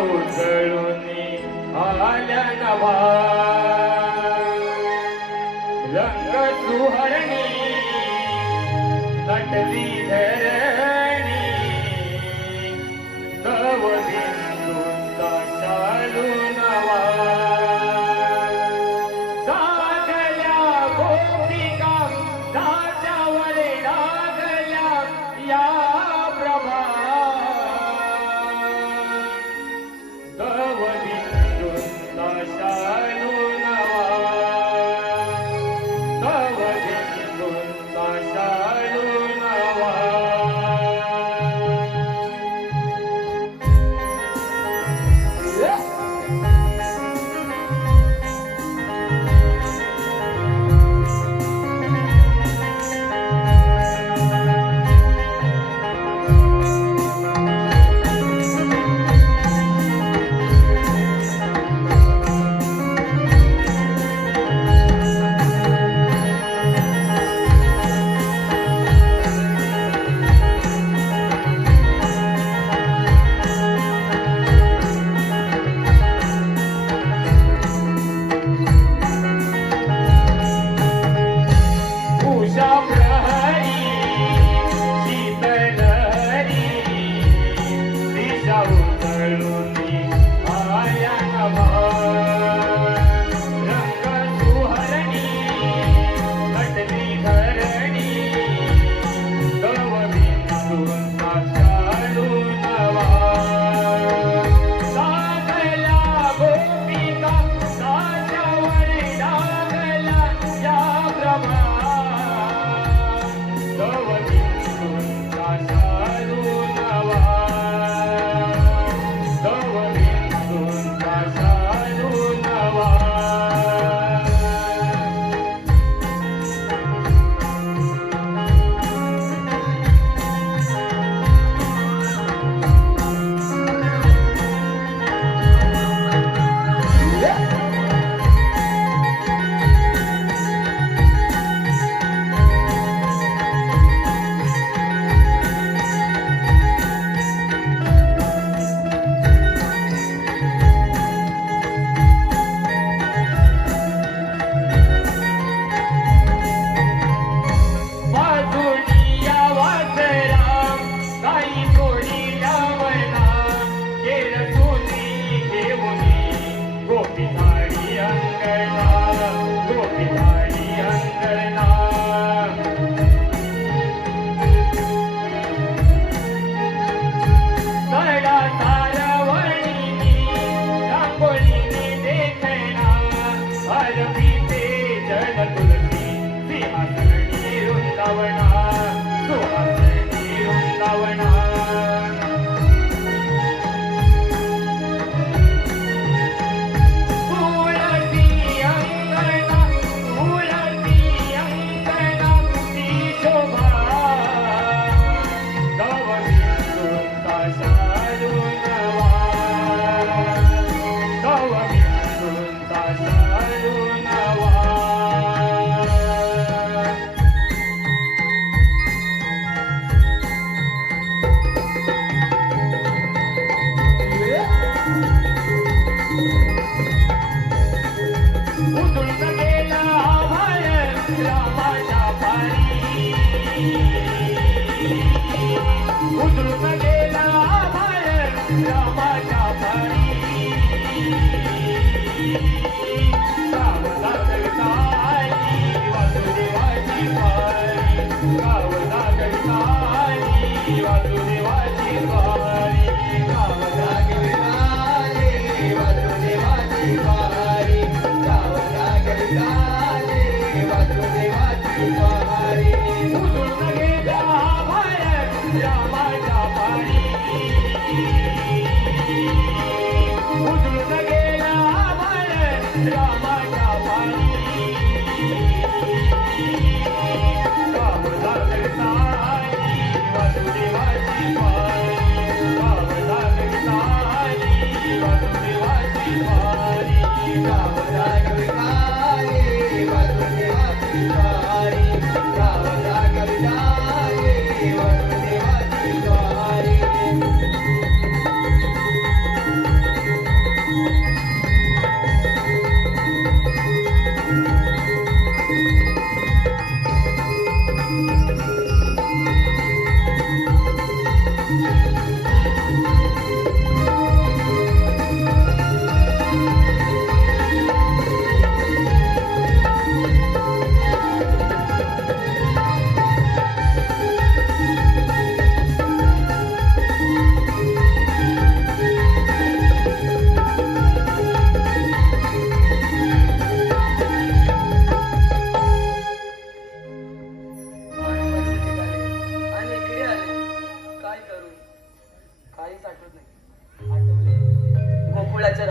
उजळूनी आल्या नभा रंग सुहरणी नटली धरणी तव बिंदूंचा शालू नवा जागल्या गोपिका जात्यावर लागल्या या प्रभा तव बिंदूंचा शालू नवा तव बिंदूंचा शालू नवा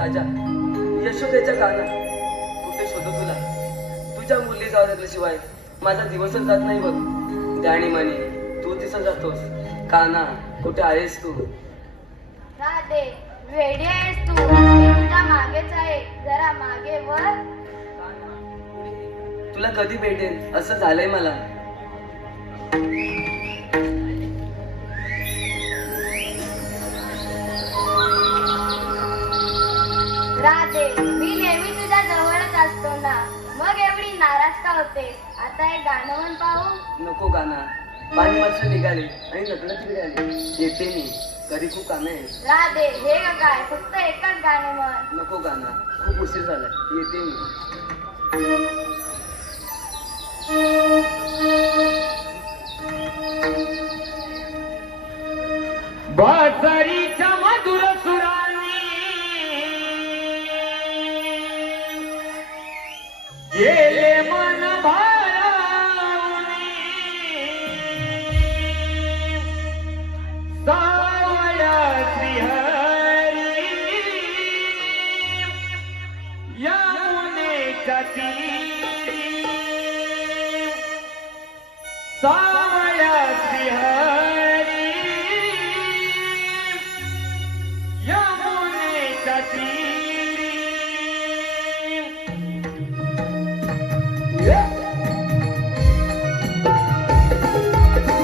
माझ्या यशोदेच्या काना कुठे शोधू तुला? तुझ्या मुली जाऊ शिवाय माझा दिवसच जात नाही बघ. त्याणी म्हणे तू दिसत जातोस. काना कुठे आहेस तू? राधे वेडी आहेस तू, मी तुझ्या मागेच आहे, जरा मागे वर. तुला कधी भेटेल असं झालंय मला. राधे मी नेहमी तुझ्या जवळच असतो ना, मग एवढी नाराज का होते? आता एक गाणं म्हण पाहू. नको गाना, पाणी मात्र निघाले आणि लग्न तिकडे आले. येते मी, घरी खूप कामे आहे. राधे हे का काय, फक्त एकच गाणं म्हण. नको गाना, खूप उशीर झालाय, येते मी. बासरीच्या मधुर सुरांनी गेले मन भारावणी, सावळ्या श्रीहरी यमुनेच्या तीरी, सावळ्या श्रीहरी यमुनेच्या तीरी.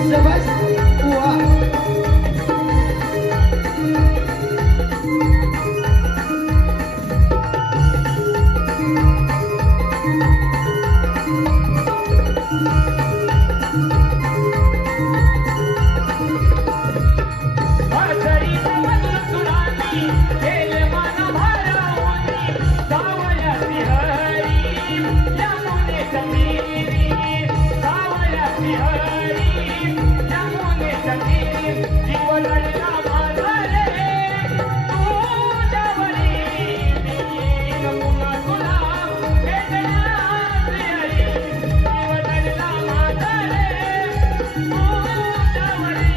शाबास, वाह. बासरीच्या मधुर सुरांनी गेले मन भारावणी, सावळ्या श्रीहरी यमुनेच्या तीरी, सावळ्या श्रीहरी यमुनेच्या तीरी. जीव लढला माझा रे तुझ्यावरी, मी येईन पुन्हा तुला भेटणार श्रीहरी. जीव लढला माझा रे तुझ्यावरी,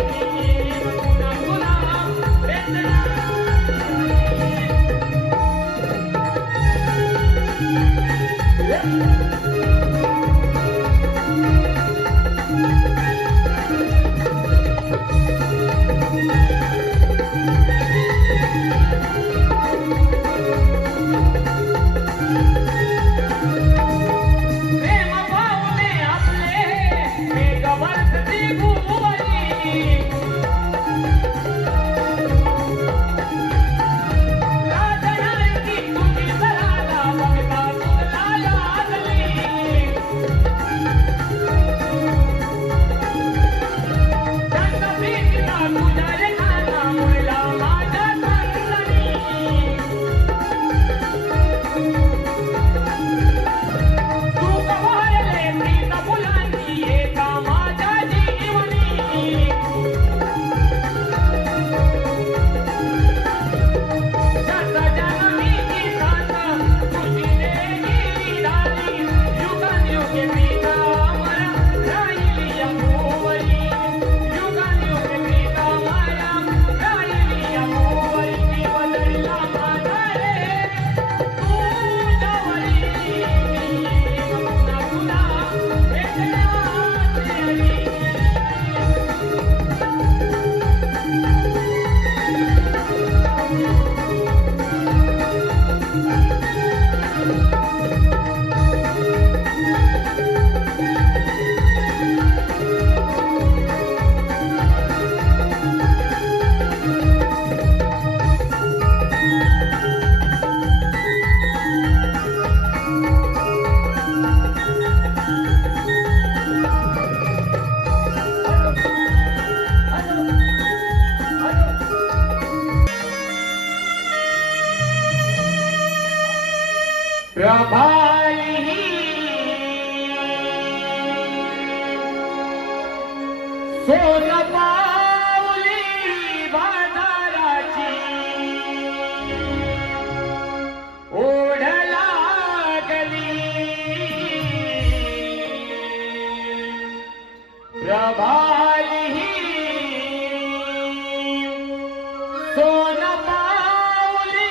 मी येईन पुन्हा तुला भेटणार. प्रेम पावले आपले मेघ बरसती भुवनी, राजनाची तुझी सराला बघता तुला लागली. चंद भीतीला तुझ्या रेखाना मुरला माझ्या चंदनी. सुख वाळले प्रीत फुलांनी एका माझ्या जीवनी. शत जन्मीची साथ तुझी देगी झाली, युगानुयुगे प्रीत अमर राहिली या भुवनी, युगानुयुगे प्रीत अमर राहिली या भुवनी. जीव लढला माझा रे तुझ्यावरी, मी येईन पुन्हा तुला भेटणार श्रीहरी. प्रभाळी सोन पावली बाजाराची, ओढ लागली प्रभाळी सोन पावली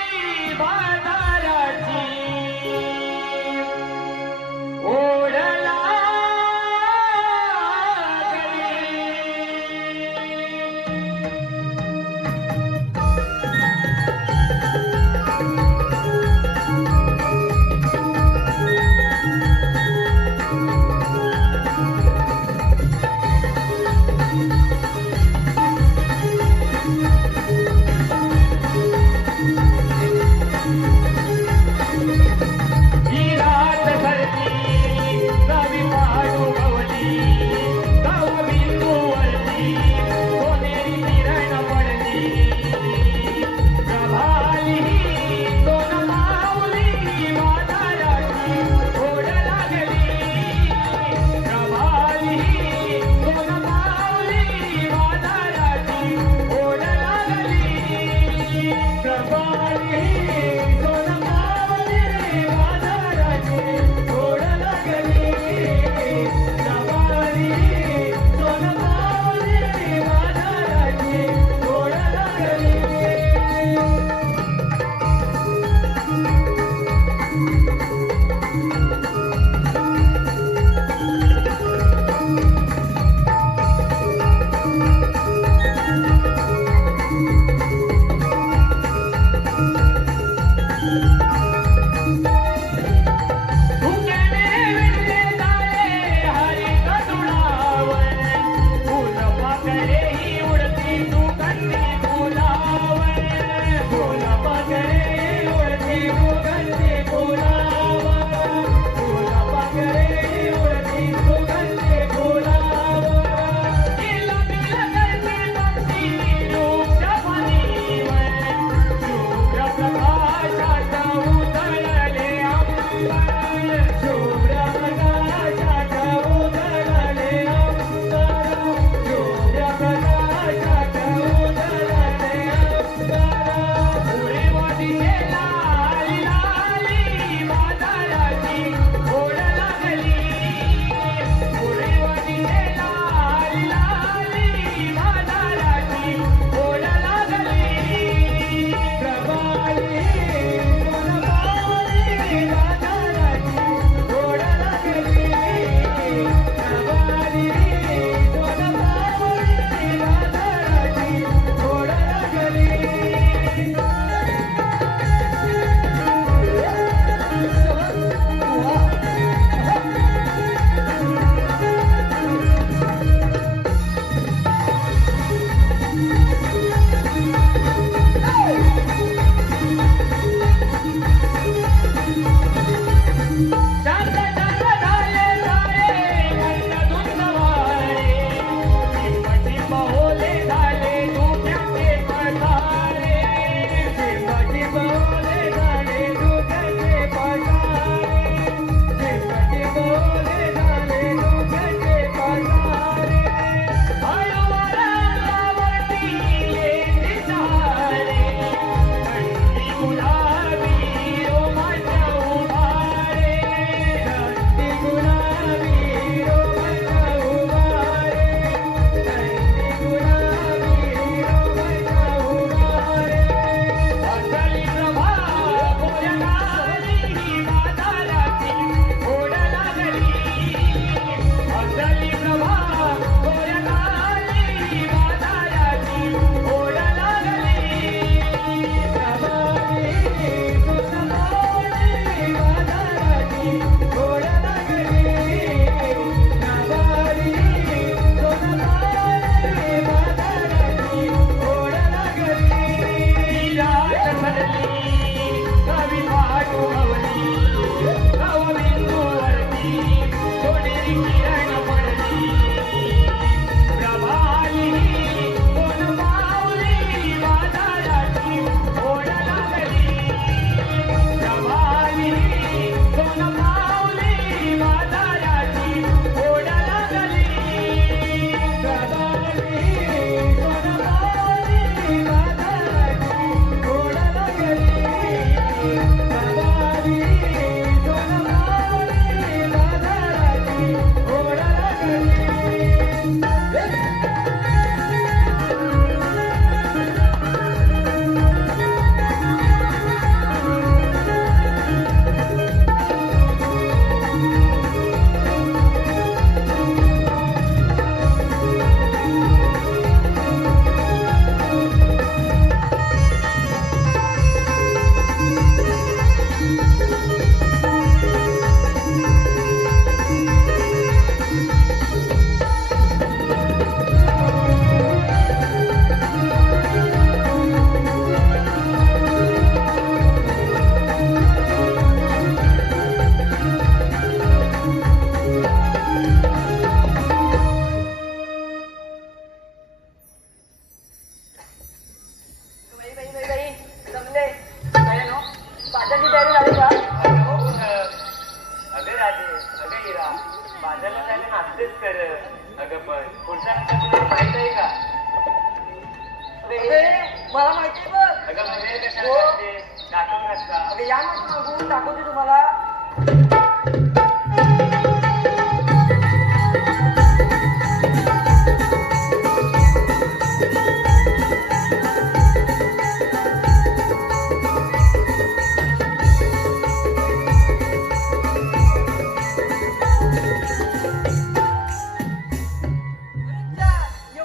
मला माहिती बघ. अगं म्हणजे हो. कशाला करतेस? दाखव नसता. अगं या ना मागून दाखवते तुम्हाला.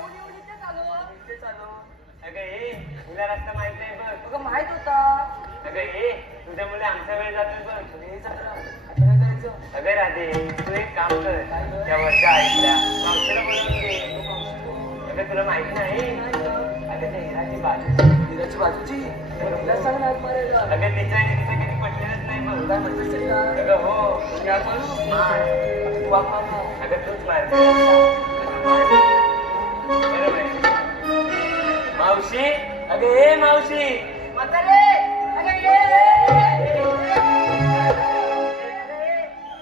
इथे चालू. अगं ये तुला रस्ता माहित नाही बघ. अगं माहित होता. अगं ये तुझ्यामुळे आमचा वेळ जातोय बघ. हे जत्रा. आता काय करायचं? अगं राधे तू एक काम कर त्या वरच्या आईला मावशीला बोलवून घे. अगं तुला माहिती नाही अगं ते हिराची बाजू. हिराची बाजूची. तिला सांग ना हात मारायला. अगं तिचं आणि तिचं कधी पटलेलंच नाही बघ. काय म्हणतेस ते का? अगं हो मी हात मारू? मार. तू हात मार ना. अगं तूच मार. बरोबर आहे. मावशी अगं ए मावशी म्हातारे. अगं ये.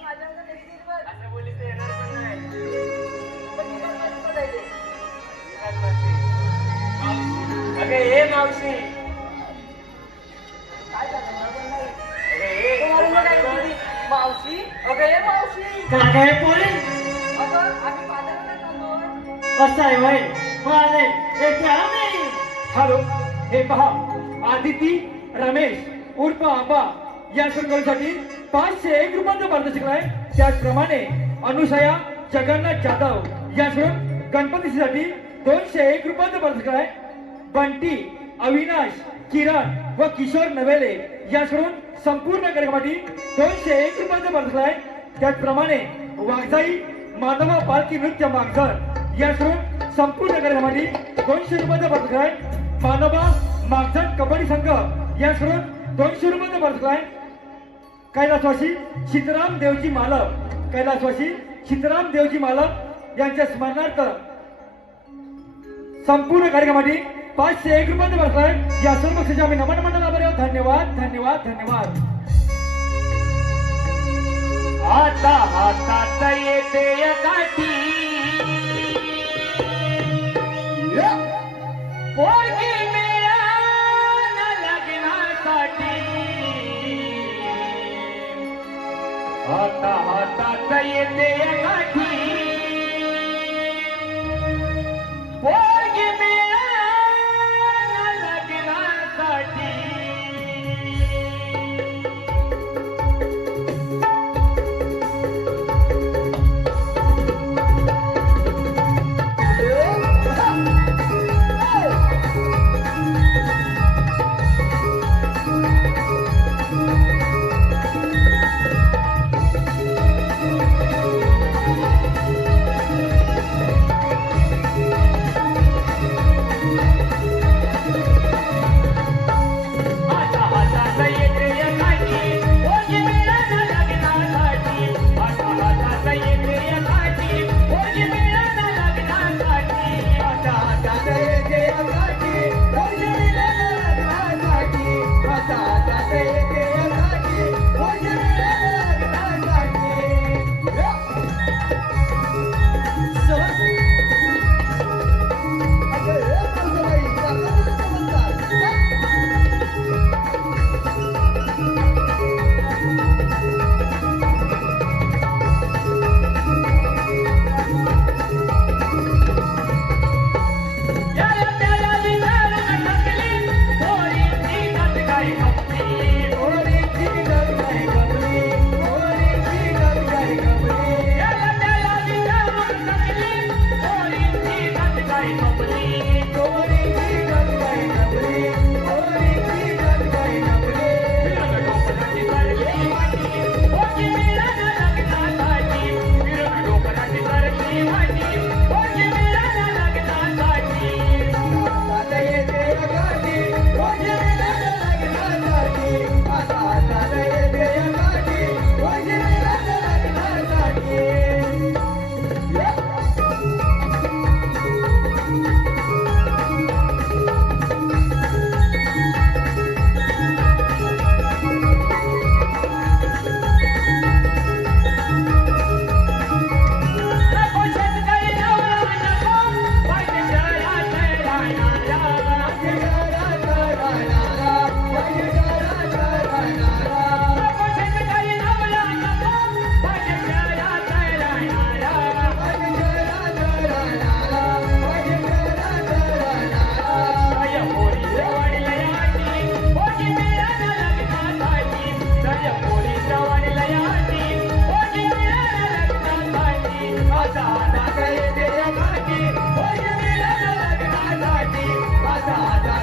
माझ्याकडे देखील बघ. असं बोलीस तर येणार पण नाही. पण ही पण माझी बघायची. अगं ए मावशी काय झालं? मला पण नाही. अगं ए तुम्हाला मग काय बोलली? मावशी. अगं ये मावशी. काय पोरी अगं आम्ही बाजारात चाललोय. असं आहे वय माझे येथे आम्ही हॅलो हे पहा आदिती रमेश उर्फ आबा या सर्कलसाठी 501 रुपयांचा पारितोषिक आहे. त्याचप्रमाणे अनुसया जगन्नाथ जाधव या सर्व गणपतीसाठी 201 रुपयांचा पारितोषिक आहे. बंटी अविनाश किरण व किशोर नवेले या सर्व संपूर्ण कार्यक्रमासाठी 201 रुपयांचा पारितोषिक आहे. त्याचप्रमाणे वाघजाई मानवा पालखी नृत्य मागझर या सर्व संपूर्ण कार्यक्रमासाठी 200 रुपयांचा पारितोषिक आहे. मानवा मागझर कबड्डी संघ या सर्व 200 रुपयांचा पारितोषिक आहे. कैलासवासी सीताराम देवजी मालक कैलासवासी सीताराम देवजी मालक यांच्या स्मरणार्थ संपूर्ण कार्यक्रमासाठी 501 रुपयांचा पारितोषिक आहे. या सर्व पक्षाचे आम्ही नमन मंडळ आभारी आहोत. धन्यवाद धन्यवाद धन्यवाद. आता हातात येते काठी पोरगी मिळान लग्नासाठी. आता हातात येते काठी पोरगी मिळान लग्नासाठी.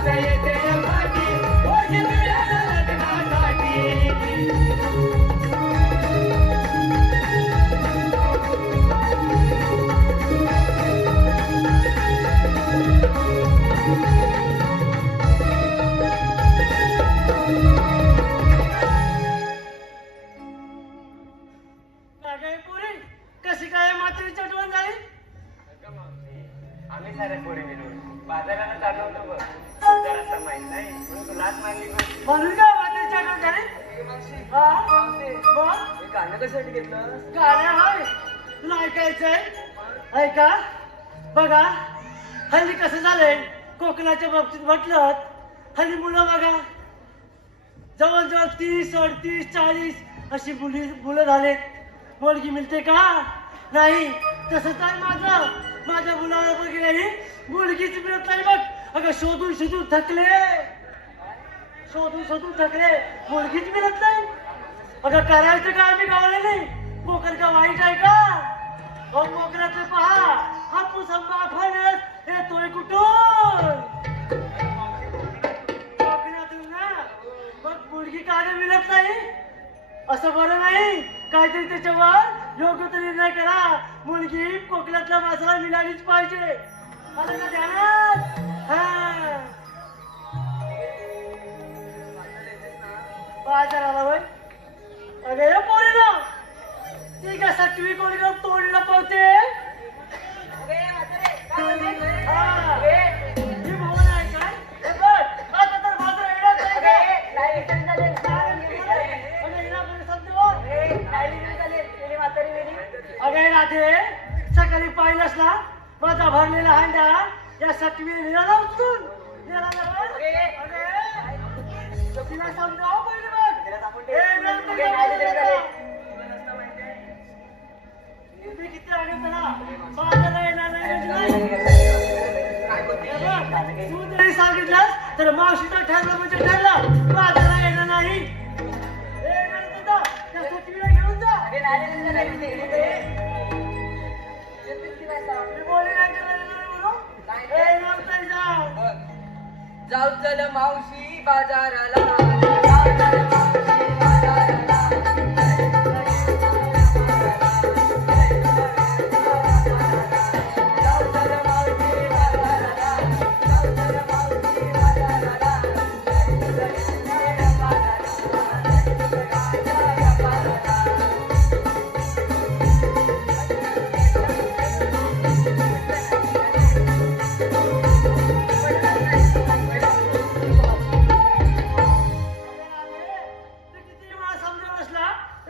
आज येते भाटी पोरगी मिळाला लग्नासाठी. काय पुरी कशी काय मातीची आठवण झाली? अगं मावशी, आम्ही साऱ्या पोरी मिळून बाजाराला चाललो होतो बघ. जरासं माहित नाही म्हणून तुला लाच मारली बघ. म्हणून काय मातीची आठवण झाली? हा? मग? हे गाणं कशासाठी घेतलं? गाणं होय तुला ऐकायचंय? ऐका बघा हल्ली कसं झालंय कोकणाच्या बाबतीत म्हटलं हल्ली मुलं बघा जवळजवळ 30, 38, 40 अशी मुलं झालेत. मुलगी मिळते का? नाही. तसंच आहे माझ्या मुलाला बघितली मुलगीच मिळत नाही बघ. अगं शोधून शोधून थकले मुलगीच मिळत नाही. अगं करायचं काय आम्ही गावले नाही. कोकण का वाईट आहे का? हो कोकणाचं पहा हापूस आंबा फणस येतोय कुठून? कोकणातून ना. मग मुलगी का ग मिळत नाही? असं बरं नाही. काहीतरी त्याच्यावर योग्य तो निर्णय करा. मुलगी कोकणातल्या माणसाला मिळालीच पाहिजे. आलं का ध्यानात? हा बाजाराला होय. अगे हे पोरीला ती का 7वी कोणी तोडला पावते. हा. ही भावना आहे काय? हे बघ, आता तर बाजार येणार नाही काय? अगं हिला बरं समजव. अगे राधे सकाळी पाहिलंस ना माझा भरलेला हांडा या 7वी निघाला उचलून निघाला ना बघ. अगे तिला समजावं पहिले बघ. हे नंतर मी किती आगे त्याला बाजारला येणार नाही म्हणजे नाही. तू जरी सांगितलंस तर मावशीचं ठरलं म्हणजे ठरलं. बाजारला येणार नाही. हे नंतर त्या 7वीला घेऊन जा. मी बोलले नाही म्हणून. हे नंतर जा. जाऊ चल मावशी बाजाराला, जाऊ चल मावशी बाजाराला. जाऊ चल मावशी बाजाराला, जाऊ चल मावशी बाजाराला.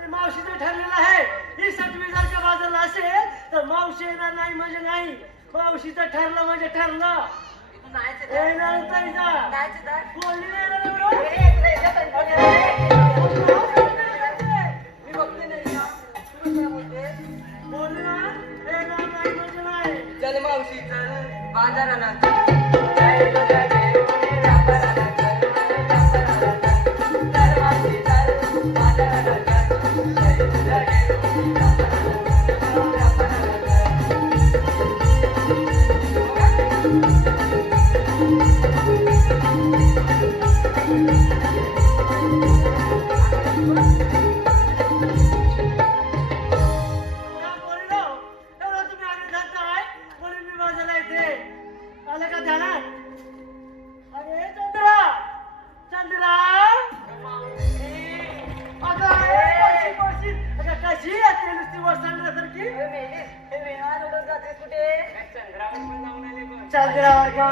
मावशीचं ठरलेलं आहे. ही 7वी जर का बाजारला असेल तर मावशी येणार नाही म्हणजे नाही. मावशीचं ठरलं म्हणजे ठरलं. येणार नाही जा. बोलली नाही ना बरोबर? मी बघते नाही ना. तू कशाला बोलते? बोलली ना येणार नाही म्हणजे नाही. चल मावशी चल बाजाराला चल. जय तुझ्या देवने व्यापाराला चल, व्यापाराला चल. चल मावशी चल बाजाराला चल. जय तुझ्या देवने व्यापाराला चल, व्यापाराला का बोललो? एवढं तुम्ही आगे जाताय म्हणून मी बाजारला येते. आलं का ध्यानात? अरे चंद्रा अगं आहे पळशी. अगं कशी येते नुसती वरसांड्यासारखी? चंद्रावर पण जाऊन आले बघ. चंद्रावर का?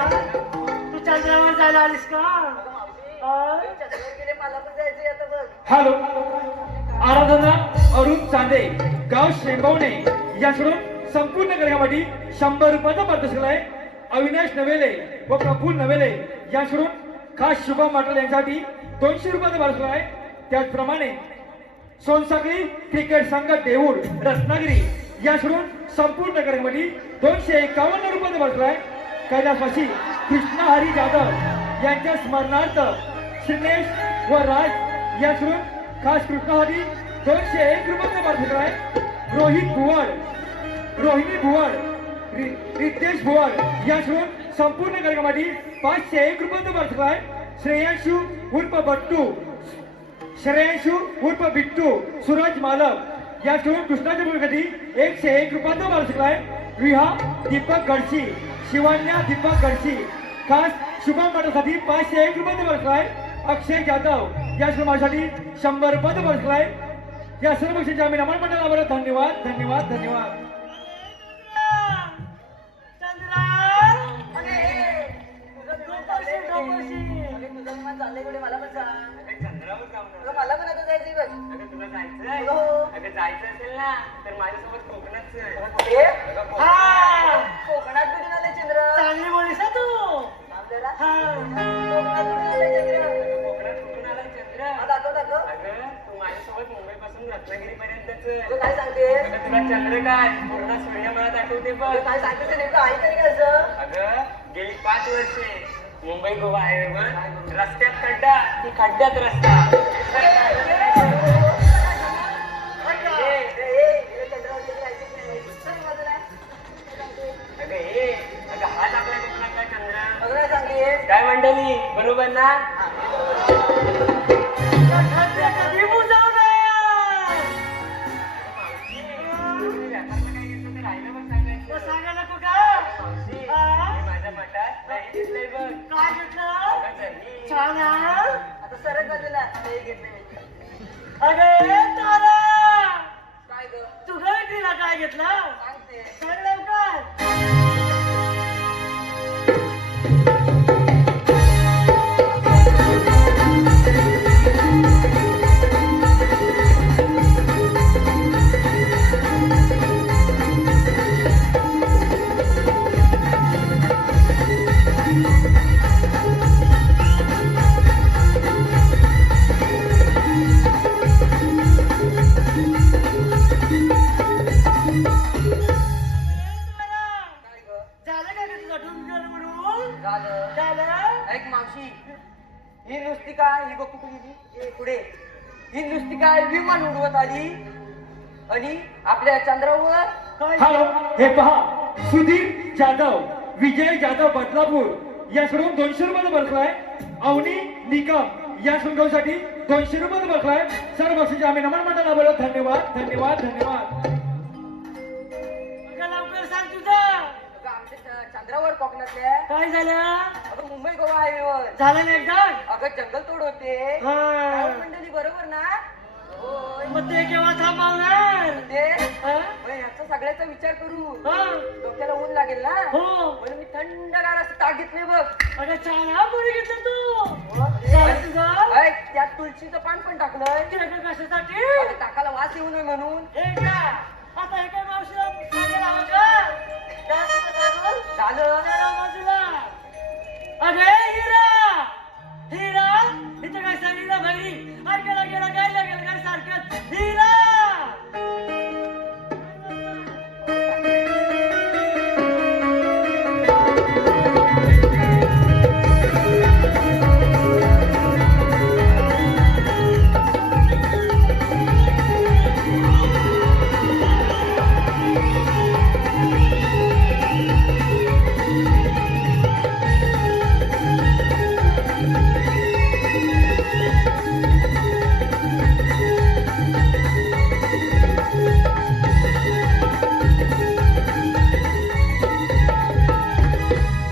तू चंद्रावर जायला आलीस का? हा? मला पण जायचं आता बघ. हॅलो, आराधना अरुण चांदे, गाव शेंबवणे याकडून संपूर्ण कार्यक्रमासाठी 100 रुपयाचा पारितोषिक आहे. अविनाश नवेले व प्रफुल्ल नवेले याकडून खास शुभम माटल यांच्यासाठी 200 रुपयाचा पारितोषिक आहे. त्याचप्रमाणे सोनसाखळी क्रिकेट संघ देऊळ रत्नागिरी याकडून संपूर्ण कार्यक्रमासाठी 251 रुपयाचा पारितोषिक आहे. कैलासवासी कृष्णा हरी जाधव यांच्या स्मरणार्थ श्रीनेश व राज याकडून खास कृष्णासाठी 201 रुपयाचा पारितोषिक आहे. रोहिणी भुवड रितेश भुवन याकडून संपूर्ण कार्यक्रमासाठी 501 रुपयांचा पुरस्कार आहे. श्रेयांशू उर्फ बट्टू, श्रेयांशू उर्फ बिट्टू, सूरज मालक याकडून कृष्णाच्या मुलासाठी 101 रुपयांचा पुरस्कार आहे. विहा दीपक गडशी, शिवान्या दीपक गडशी खास शुभम पाठासाठी 501 रुपयांचा पुरस्कार आहे. अक्षय जाधव या श्रमासाठी 100 रुपयांचा पुरस्कार आहे. या सर्व गोष्टींच्या आम्ही नमन मंडळावर धन्यवाद धन्यवाद धन्यवाद. चंद्रावर जाऊ मला पण आता जायचंय बघ. अगं तुला जायचंय हो. अगं जायचं असेल ना तर माझ्यासोबत कोकणात चल. कुठे? अगं, हा कोकणात कुठून आले चंद्र? चांगली बोलीस हा तू आपल्याला हा कोकणात कुठून आले चंद्र? अगं, कोकणात कुठून आला चंद्र? हा, दाखव दाखव. अगं तू माझ्यासोबत मुंबई पासून रत्नागिरी पर्यंतच तू काय सांगते? अगं तुला चंद्र काय पूर्ण सूर्य मला दाखवते बघ. तू काय सांगते ते नेमकं आहे तरी कसं? अगं गेली 5 वर्षे मुंबई गोवा हायवेवर रस्त्यात खड्डा ती खड्ड्यात रस्ता. अगं हे अगं हाच आपल्या कोकणातला चंद्र. काय मंडळी बरोबर ना? कधी बुजवणार तुम्ही व्यापाराला काय घेतलं तर राहिलं पण सांगायचं. सांगा नको का मावशी, हा? मी माझ्या मठात दही घेतलंय बघ. काय घेतलं अगं दही. छान हा? आता सरळ बाजूला ते घेतले. अगे तारा काय ग? तू विक्रीला काय घेतलं सांगते. सांग लवकर काय ग? झालं का ग तुझा ढुंगर म्हणून झालं. झालं ऐक मावशी, ही नुसती काय ही बघ कुठे गेली? ए, पुढे ही नुसती काय विमान उडवत आली आणि आपल्या चंद्रावर काय हॅलो, हे पहा सुधीर जाधव, विजय जाधव बदलापूर याकडून 200 रुपयांचा पुरस्कार आहे. अवनी निकम या शृंखलेसाठी 200 रुपयांचा पुरस्कार आहे. सर्व बक्षिसाचे आम्ही नमन मंडळाला धन्यवाद धन्यवाद धन्यवाद. अगं लवकर सांग तुझं अगं, आमच्या चंद्रावर कोकणातल्या काय झालं अगं मुंबई गोवा हायवेवर झालं ना एकदा अगं जंगल तोड होते. हा. काय मंडळी बरोबर ना? होय. मग ते केव्हा थांबवणार ते हा? मग ह्याचा सगळ्याचा विचार करू. हा. डोक्याला ऊन लागेल ना हो म्हणून मी थंडगार असं ताक घेतले बघ. अगं छान हा पोळी घेतलं तू झालं तुझं ऐक, त्यात तुळशीचं पान पण टाकलंय. ते अगं कशासाठी अगं, ताकाला वास येऊ नये म्हणून. हे का आता हे काय मावशीला सांगायला हवं का? जास्त लागल? झालं. चला बाजूला. अगं हिरा हिरा इथं काय सांगितलं बहिणी ऐकायला गेला काय लागेल काय सारखं हिरा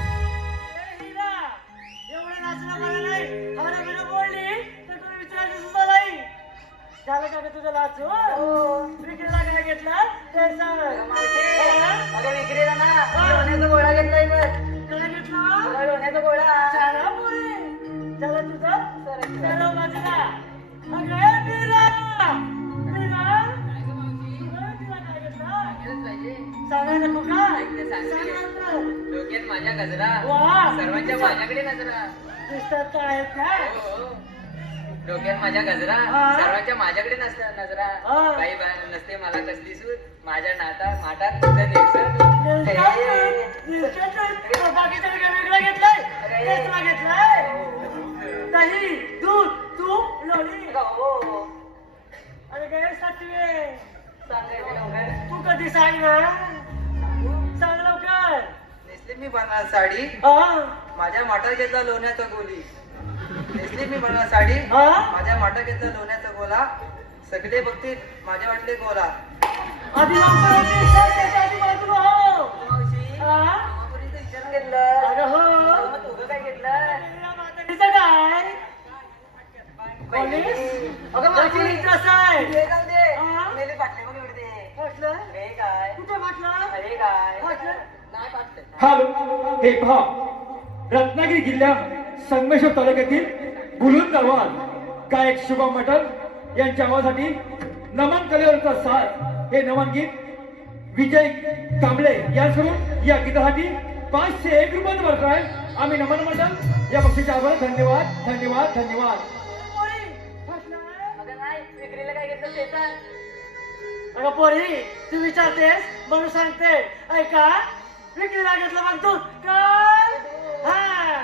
हिरा एवढं नाचणं मला नाही हरा बिरा बोलली तर कोणी विचारायचं सुद्धा नाही झालं का ग तुझं लाचू विक्रीला काय घेतलं ते सांग हा? अगं विक्रीला ना लोण्याचा गोळा घेतलाय बघ. काय घेतलं तुला लोण्याचा गोळा. चाला पोरी झालं तुझं सर्व बाजूला अगं मीरा मीरा तिला काय घेतलं सांगाय नको का सांग लवकर. डोक्यात माझ्या गजरा वा सर्वांच्या माझ्याकडे नजरा. दिसतात का आहेत का हो. डोक्यात माझ्या गजरा हा. सर्वांच्या माझ्याकडे नसतात नजरा. हा. काही नसते मला कसली सूट माझ्या माठात तुझं निरसन. बाकीचं वेगळं घेतलंय टेस्टला घेतलंय दही दूध तूप लोणी हो. अरे काय सातवे सांगायचं लवकर. तू कधी सांग ना सांग लवकर मी बनणार साडी हा माझ्या माठात घेतला लोण्याचा गोली नेसली मी बनणार साडी हा माझ्या माठात घेतला लोण्याचा गोला सगळे बघतील माझ्या वाटले गोला आधी लवकर आधी सर, त्याच्या आधी बाजूला हो. हा? अगं हो. या म्हातारीचं काय? पोलीस? त्या पोलीस कसं आहे? हा? फाटलं? कुठे फाटलं? फाटलं? हॅलो हे पहा रत्नागिरी जिल्ह्यात संगमेश्वर तालुक्यातील बुलुंद गावात गायक शुभम मटल यांच्या आवाजासाठी नमन कलेवरचा साथ हे नमन गीत विजय कांबळे यांकडून या गीतासाठी 501 रुपयांचा भरतो आहे. आम्ही नमन मंडळ या पक्षाचे आभार. धन्यवाद धन्यवाद धन्यवाद. पोरी, फाटलं? अगं पोरी तू विचारतेस म्हणून सांगते ऐका विक्रीला घेतलं मग दूध काय हा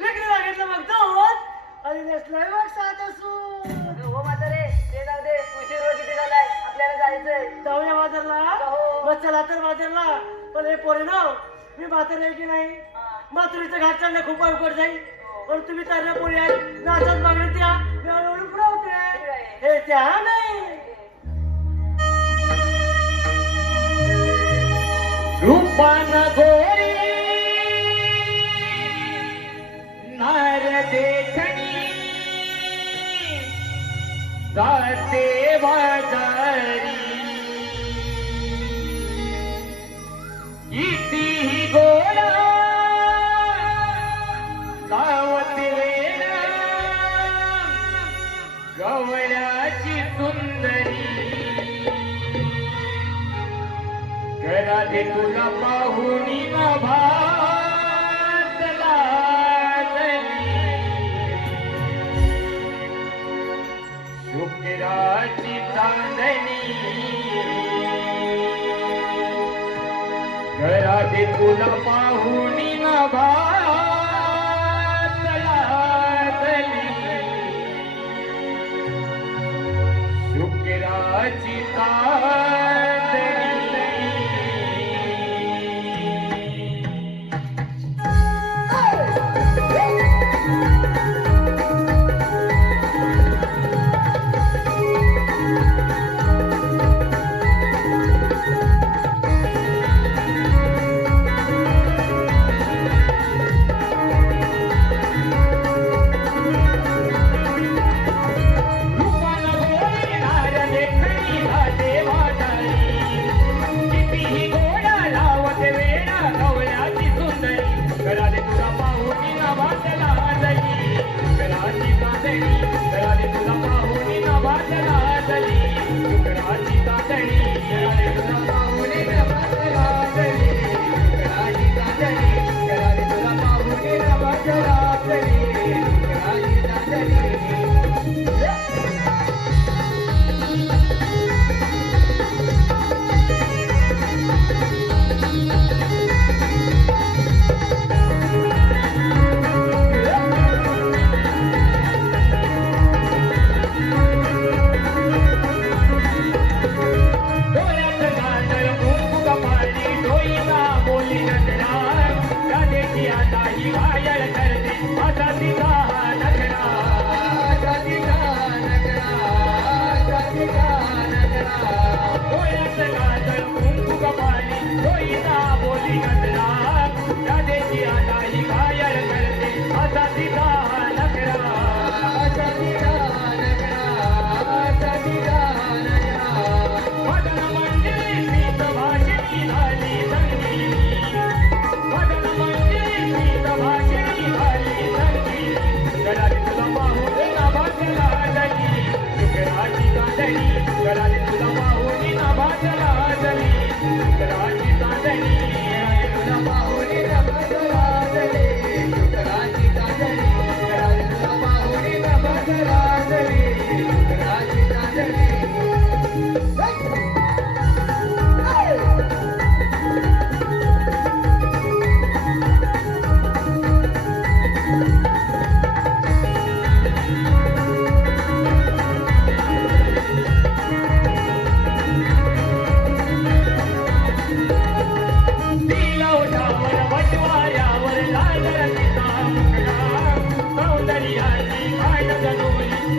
विक्रीला घेतलं मग दूध आणि नेसलंय मग साधं सूट. जाऊया बाजारला मग चला तर बाजारला पण हे पोरी ना मी म्हातारी आहे की नाही माथुरीचं घाट चढणं खूप अवघड जाईल पण तुम्ही तर पोरी आहे नाचत मागणी द्या मी हळूहळू पुरवते हे त्या नाही रूपान गोरी नार देखणी जाते बाजारी कितीही गोळा लावते वेळा गवळ्याची सुंदरी घरात तुला पाहुणी ना भातला शुक्राची चांदणी घरात तुला पाहुणी ना भातला शुक्राची चांदणी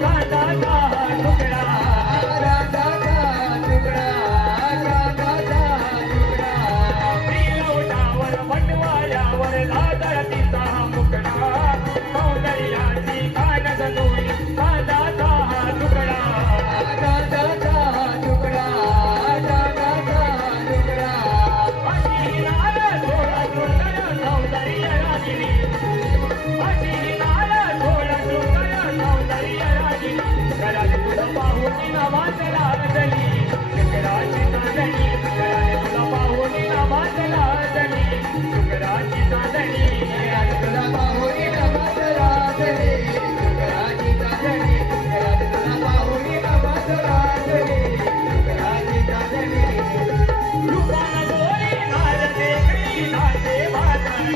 कांदाचा तुकडा कांदाचा तुकडा कांदाचा तुकडा पिलवटावर बनवाऱ्यावर लादळतीचा मुकडा सौंदर्याची कान गंधोळी कांदाचा तुकडा कांदाचा तुकडा कांदाचा तुकडा अशी नाळ थोडा सुंदर सौंदर्य रागिणी अशी नाळ थोडा सुंदर सौंदर्य रागिणी कराले तुला पाहून नावाजला रजनी शुक्राची चांदणी कराले तुला पाहून नावाजला रजनी शुक्राची चांदणी कराले तुला पाहून नावाजला रजनी शुक्राची चांदणी कराले तुला पाहून नावाजला रजनी शुक्राची चांदणी रूपान गोरी नार देखणी नाचे वादळी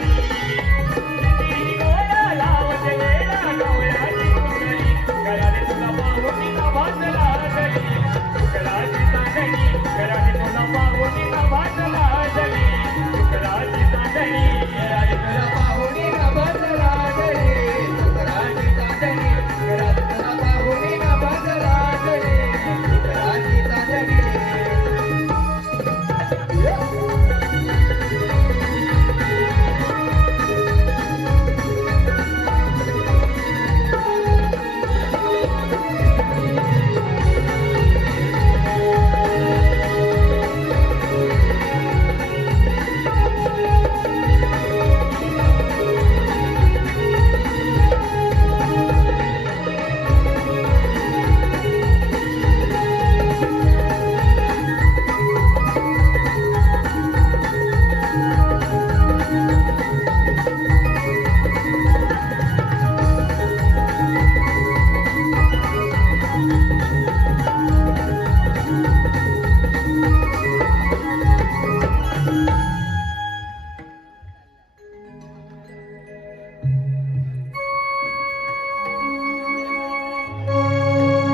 किती गोडा लावत वेळा डोळ्याची कुंडली कराले तुला पाहून नावाजला रजनी शुक्राची चांदणी कराले तुला पाहून नावाजला रजनी शुक्राची चांदणी कराले तुला पाहून नावाजला रजनी शुक्राची चांदणी कराले तुला पाहून नावाजला रजनी शुक्राची चांदणी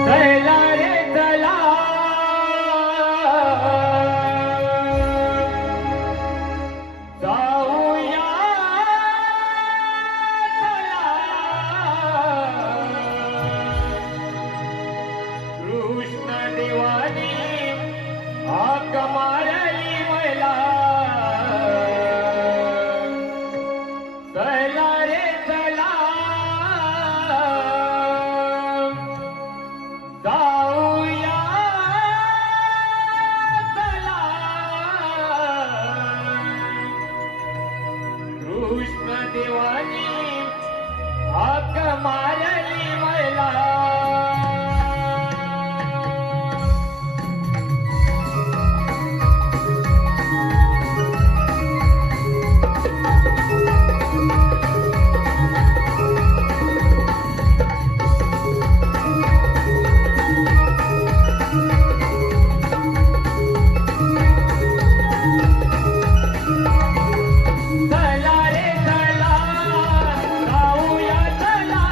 चला रे चला जाऊया चला कृष्ण देवानी हाक मारली मला चला रे चला जाऊया चला कृष्ण देवानी हाक मारली मला चला रे चला जाऊया चला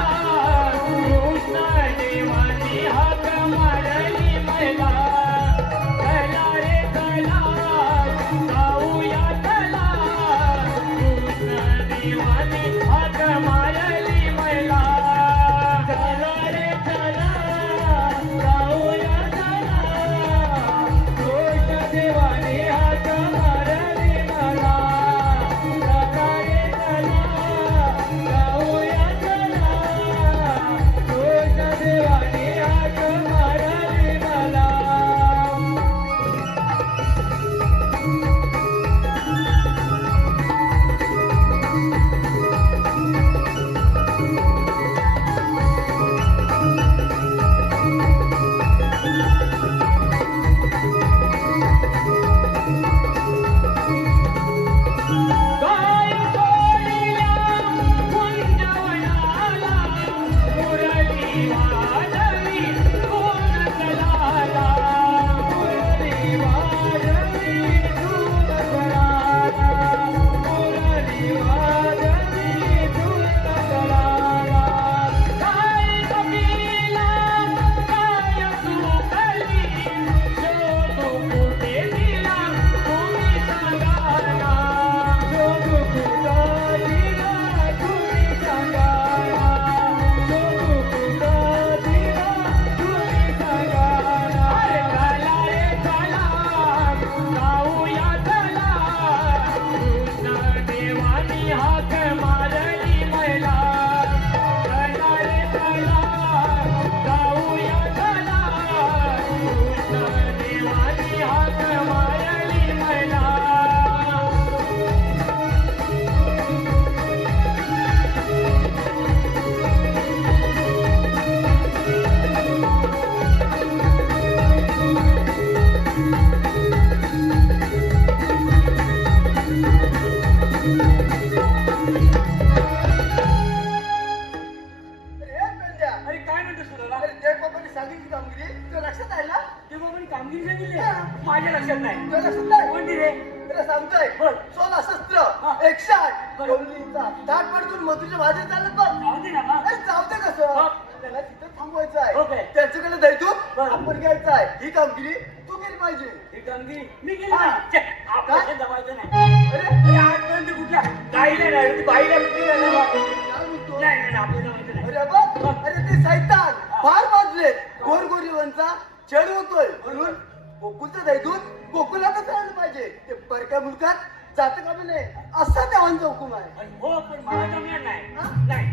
कामगिरी सांगितली माझ्या लक्षात नाही तुला लक्षात नाही? कोणती रे तुला सांगतोय बोल. 16 शस्त्र हा. 108 बरोबर. गवळणीचा ताट पडून मधुच्या भाजी चालत बघ जाऊ दे ना बा. अरे जाऊ दे कसं हा. त्याला तिथं थांबवायचं ओके. आहे त्याच्याकडे द्यायचो बरं. आपण घ्यायचं आहे ही कामगिरी तू केली पाहिजे ही कामगिरी मी केली हा. नाही. छे, आपल्याला जमायचं नाही अरे अरे आजपर्यंत कुठल्या गाईला नाही ती बाईला कुठली नाही ना बा. काय म्हणतो? नाही नाही आपल्याला जमायचं नाही अरे बघ अरे ते सैतान फार बाजले गोरगोरीवांचा चढ होतोय म्हणून गोकुलचं दैदूत गोकुलातच राहिलं पाहिजे ते परक्या मुलकात जातं का नाही असा देवांचा हुकूम आहे अरे हो पण मला जमणार नाही हा? नाही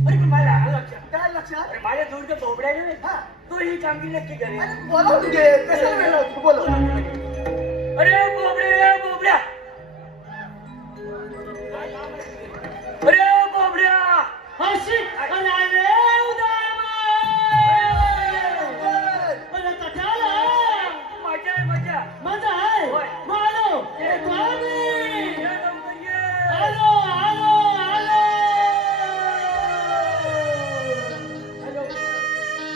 अरे पण मला आलं लक्षात काय लक्षात अरे माझ्या दोन त्या बोबड्या नाही हा. तो ही कामगिरी नक्की करेल अरे बोलावून घे कशाला वेळ लावतो बोलव अरे बोबड्या बोबड्या अरे बोबड्या अशी अरे मला कटाला मजा आहे मजा मजा आहे होय. मालो एक आम्ही ये लवकर ये. आलो आलो आलो हॅलो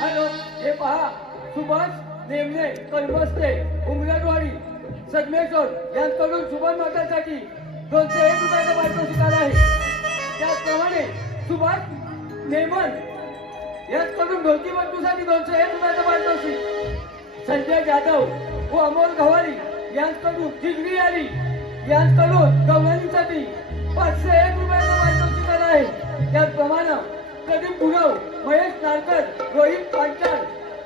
हॅलो हे पहा सुभाष नेमणे कलमस्ते उमरटवाडी सगमेश्वर यांच्याकडून सुभाष मातासाठी 201 रुपयाचा पारितोषिक आला आहे त्याचप्रमाणे सुभाष नेमन यांच्याकडून धोती बंधूसाठी 201 रुपयाचा पारितोषिक संजय जाधव व अमोल गव्हाणी यांच्याकडून डिग्री आली यांच्याकडून गव्हाणीसाठी 501 रुपयाचा पारितोषिक आला आहे त्याचप्रमाणे प्रदीप गुरव महेश नारकर रोहित पांचाळ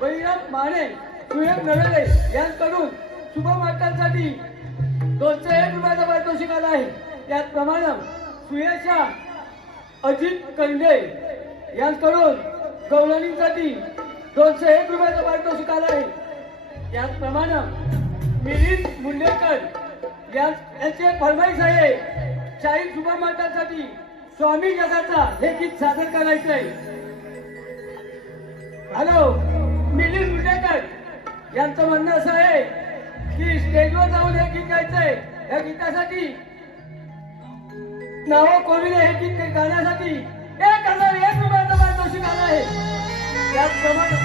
बळीराम माने सुयोग नवेले यांच्याकडून शुभम वाटकांसाठी 201 रुपयाचा पारितोषिक आला आहे त्याचप्रमाणे सुयशा अजित कंडे यांच्याकडून गवळणींसाठी 201 रुपयाचा पारितोषिक आला आहे त्याचप्रमाणे मिलिंद मुंडेकर यांचे फरमाईश आहे शाहीर शुभम वाटकांसाठी स्वामी जगाचा हे गीत सादर करायचं आहे हॅलो मिलिंद मुंडेकर यांचं म्हणणं असं आहे की स्टेजवर जाऊन हे गीत गायचंय या गीतासाठी नावं कोविले हे गीत गाण्यासाठी 1001 रुपयाचा पारितोषिक आलं आहे त्याचप्रमाणे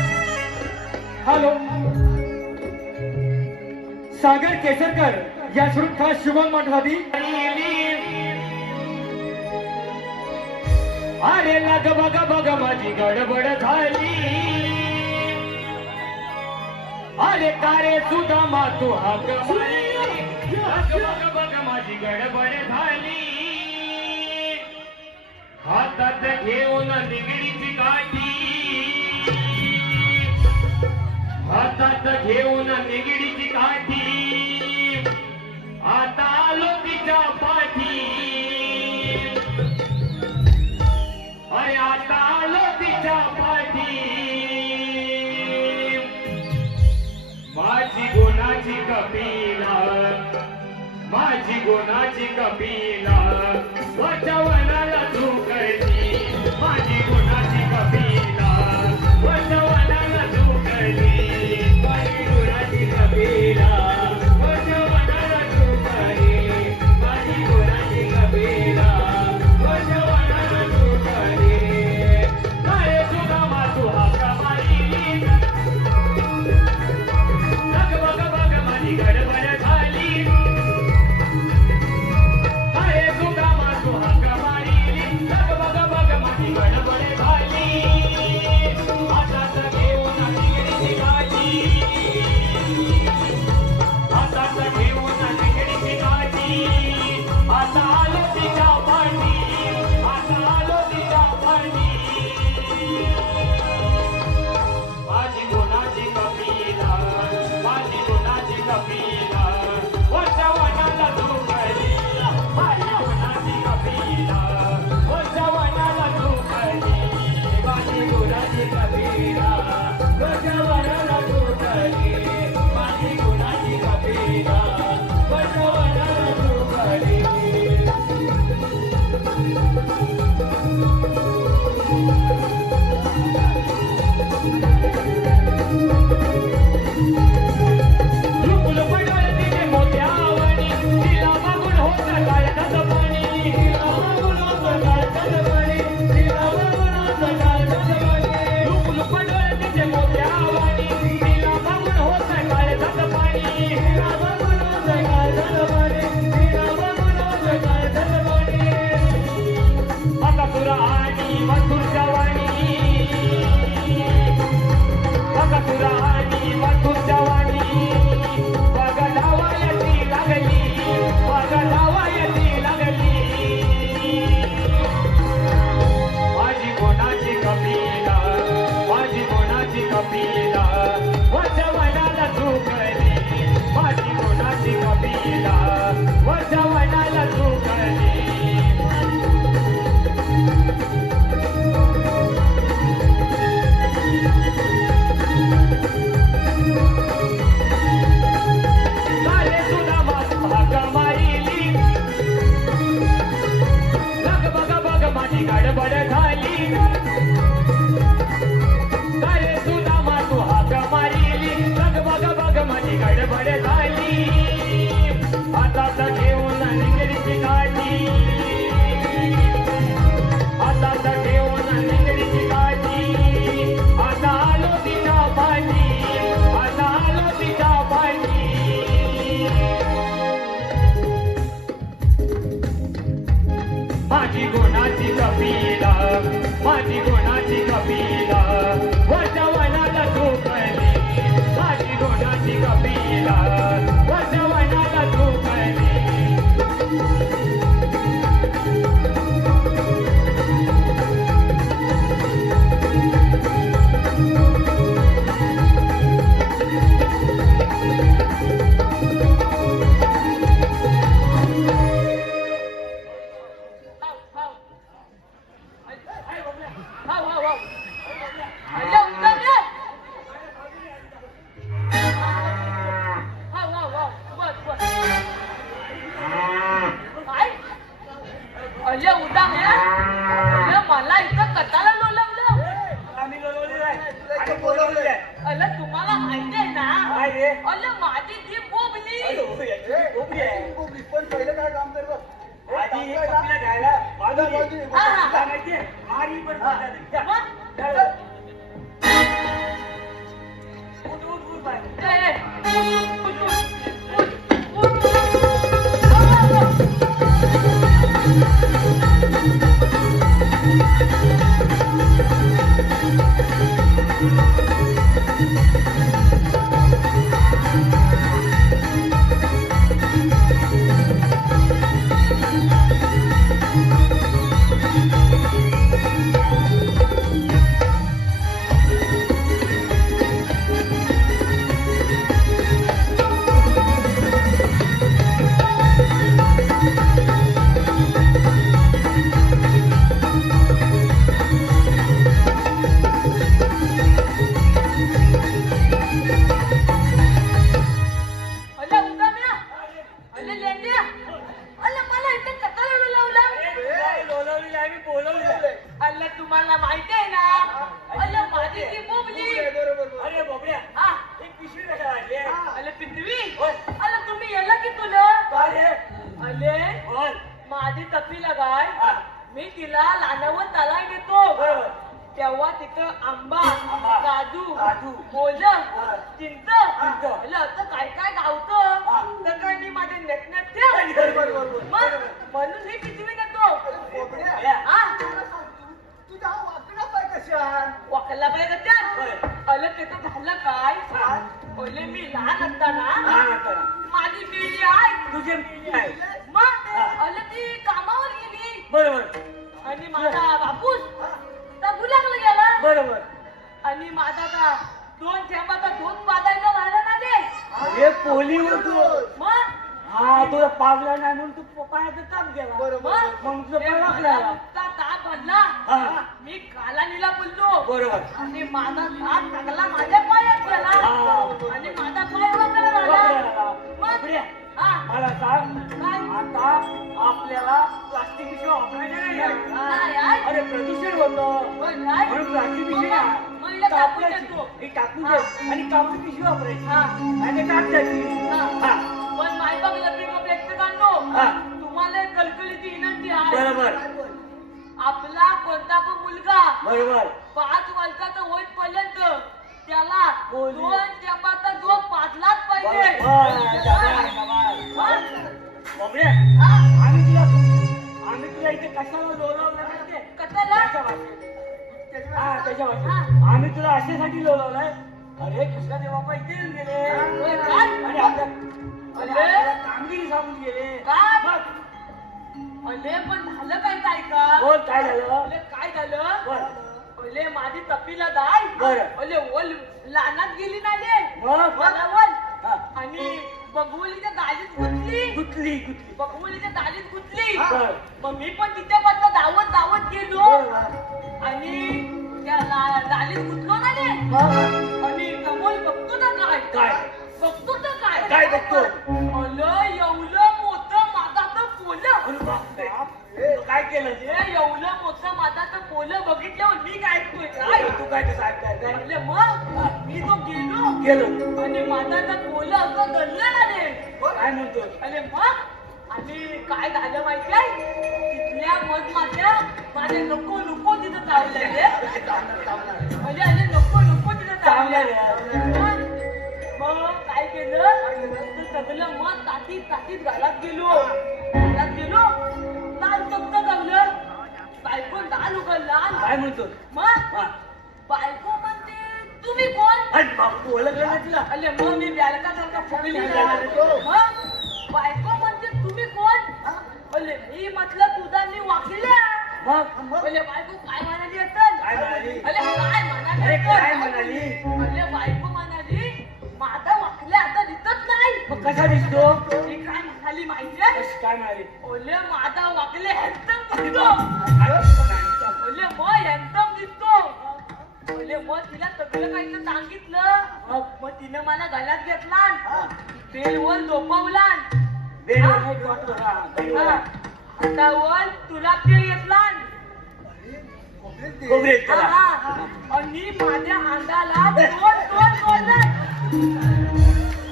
हॅलो सागर केसरकर या श्रुत खास शुभम मठवादी अरे लग बग बग माझी गडबड झाली अरे कारे सुदामा तू हाक मारली. लग बग बग माझी गडबड झाली हातात घेऊन निगडीची काठी हातात घेऊन निगडीची काठी आता आलो तिच्या पाठी अरे आता आलो तिच्या पाठी माझी गुणाची कपिला माझी गुणाची कपिला वचवनाला तू करती माझी गुणाची कपिला वचवनाला तू करती माझी गुणाची कपिला वचवनाला तू करती माझी गुणाची कपिला वचवनाला तू करती अरे तुझा मातू हाका मारी बग बग बग माझी गडबड झाली अरे तुझा मातू हाका मारी बग बग बग माझी गडबड झाली हातात घेऊन निगडीची काठी हातात घेऊन निगडीची काठी आता आलो तिच्या पाठी आता आलो तिच्या पाठी माझी गुणाची कपिला माझी गुणाची कपिला वरच्या वनाला तू करी माझी गुणाची कपिला वरच्या वनाला तू करी मथुरच्या वाणी बघा राणी मथुरच्या वाणी बघा धावायची लागली बघा धावायची लागली माझी कोणाची कपिला माझी कोणाची कपिला वचवनाला झुकली माझी कोणाची कपिला वचवनाला झुकली काले सुदामा भाग मारिली लग बघ बघ माझी गडबड झाली काले सुदामा तू हाक मारिली लग बघ बघ माझी गडबड झाली हातात घेऊन निगडीची काठी हातात घेऊन निगडीची काठी आता आलो तिच्या पाठी आता आलो तिच्या पाठी माझी गुणाची कपिला माझी गुणाची कपिला वचवनाला झुकली माझी गुणाची कपिला वचवनाला झुकली अले उदाम मला इथं कटाला लोलवलं आम्ही बोलवलेलं आहे तुला इथे बोलवलंय. अले तुम्हाला माहिती आहे ना काय रे अले माझी ती बोबली कोकणी पण पहिलं काय काम कर बघ. हे आधी काम हे कर ना. कपिला घ्यायला बाजूला बाजूला. हा, हा. काय माहितीये आरी पण बोलतात. जा. मग? जा. उठ उठ उठ बाय ए, अले उदाम्या अले लेंड्या अले मला इथं कटाला लोलवलं बोलवलेलं आहे मी बोलवलेलं आहे. अल्ला तुम्हाला माहिती आहे ना अल्ला माझी ती बोबली अरे बाबड्या हा ही पिशवी कशा वाटली अल्ला पिंटवी होय. अल्ला तुम्ही याला की तुला काय रे अले बोल माझी तपीला गाय हा. मी तिला लानवत त्याला घेतो बरोबर तेव्हा तिथं आंबा आंबा, काजू काजू, मोज हा. चिंच चिंच. अल्ला असं काय काय हा. गावतं तर काय मी माझे नेटनेट बरोबर. म्हणून ही पिशवी घेतो कोकण्या. हा तुला सांगतो, तुझा हा वाकडा पाय कशा वाकला पाहिजे होय. त्या अलं त्याचं झालं काय पहिले मी लहान असताना लहान असताना माझी पिढी आहे तुझे मुलगी आहे मग हा. अलं ती कामावर गेली बरोबर आणि माझा बापूस तर गुलागला गेला बरोबर आणि माझा का 2 थेंबाचा दूध पाजायला व्हायला ना दे अरे पोली होतो मग हा तुला पाजला नाही म्हणून तू पायाचं काम केला बरोबर. मग तुझं पाय वाकला ताप भरला हा. मी कालानीला बोलतो बरोबर आणि माझा हात टाकला माझ्या पायात गेला हा. आणि माझा पाय वगैरे वाकला झाला झाला. मग बापरे. हा मला सांग काय? आता आपल्याला प्लास्टिक पिशवी वापरायच्या नाही नाही, आहे. आहे. अरे प्रदूषण होतं पण काय? म्हणून प्लास्टिक पिशवी मग हिला टाकून कापडाची. देतो. ही टाकून दे आणि कापडी पिशवी वापरायची हा. आणि कागदाची हा. हा पण मायबाप लग्न व्यक्तिकांनो हा. तुम्हाला एक कलकलीची विनंती आहे बरोबर आपला कोणता पण मुलगा बरोबर 5 वर्षाचा होईपर्यंत त्याला बोली. 2 चपाचा दूध पाजलाच पाहिजे बरोबर. जबाल, जबाल. हा? बापरे. हा? आम्ही तुला इथे कशाला बोलावलं माहितीये? त्याला त्याच्या भाषेत. हा त्याच्या भाषेत. आम्ही तुला अशासाठी बोलवलंय. अरे कृष्णादेव बाप्पा इथे येऊन गेले होय, काय? आणि आपल्या कामगिरी सांगून गेले. काय? मग अले पण झालं काय का बोल काय झालं. अले काय झालं बोल. अले माझी तपीला दाय बरं. अले ओल लानात गेली नाही मग? मला ओल हा. आणि बघवलीच्या दालीत गुंतली गुतली गुतली. बघवलीच्या दालीत गुंतली बरं. मग मी पण तिच्याबद्दल धावत धावत गेलो आणि त्या दालीत गुंतलो ना रे आणि कमल बघतो ना काय? बघतो तर काय काय बघतो? अलं एवढं मोठं माझा पोलं अरे बापरे. काय केलं ते? एवढं मोठं माझा पोलं बघितल्यावर मी काय ऐकतोय काय तू काय कसं ऐकताय काय म्हणले मग मी तो गेलो गेलो आणि माझा पोलं असं गल्लं ना रे काय म्हणतो. अरे मग आणि काय झालं माहिती आहे तिथल्या मधमाशा माझे नको नको तिथं चावल्या रे म्हणजे अरे नको नको तिथं चावल्या रे मग काय केलं तर सगळं मग ताटीत ताटीत घालात गेलो दाल फक्त चावलं बायको दाल उघडला काय म्हणतो. मग हा. बायको म्हणते तुम्ही कोण अरे बापू ओळखलं ना तिला. अरे मग मी बॅलका फुगली मग बायको म्हणते तुम्ही कोण अरे मी म्हटलं तुझा मी वाकिल्या मग अरे बायको काय म्हणाली असेल काय म्हणाली? अरे काय म्हणाली अरे असेल? काय म्हणाली. अरे बायको म्हणाली माझा वाकल्या आता दिसत नाही मग कसा दिसतो. मी काय म्हणाली माहितीये कशी काय म्हणाली. ओले माझा वाकले हॅन्डसम दिसतो अरे ओले मग हॅन्डसम दिसतो ओले मग तिला सगळं काही सांगितलं मग तिनं मला गळ्यात घेतला बेलवर झोपवला बेल नाही वाटतो. हा, बेल वर. हातावर तुला तेल घेतला खोबरेल त्याला. आणि माझ्या अंगाला दोन दोन बोलला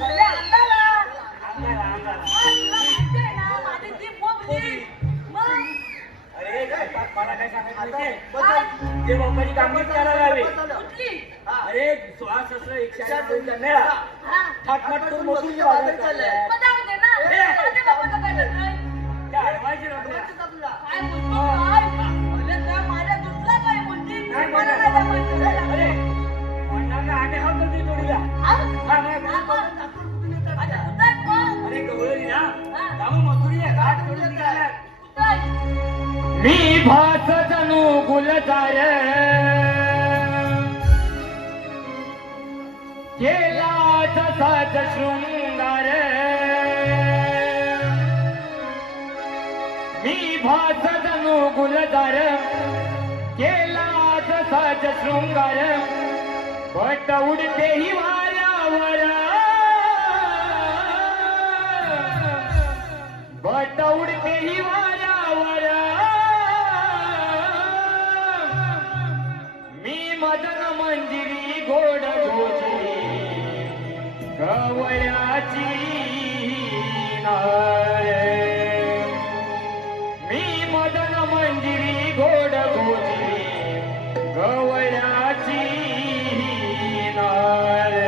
अरे अंगाला अंगाला अंगाला. तुला माहितीये ना माझी ती बोबली मग अरे मला काय सांगायचं माहितीये? जे बाप्पाची कामगिरी करायला हवी. कुठली अरे 16 17 108 करण्याला हा थाटमाट करून मोठून वाजत चाललंय. मग जाऊ दे ना माझ्या बापाचं काय करतोय त्या हलवायचे आपल्या. काय बोलतो काय अरे त्या माझ्या दुसरा काय बोलती काय मला म्हणणार? काय जमायचं अरे म्हणणार का आटे हात होते जोडीला. हा? हा, नाही, हा, मग. आता कुठं आहे मग? अरे गवळली ना. हा. त्यामुळे मथुरी आहे घाट करून निघाला. कुठं आहे? मी भास जणू गुलजार केला तसाच शृंगार. मी भास जणू गुलजार केला तसाच शृंगार. बट उडते ही वाऱ्यावर बट उडते ही वाऱ्यावर. मी मदन मंजिरी गोड गोजी गवळ्याची नार. मी मदन मंजिरी गोड गोजी गवळ्याची नार.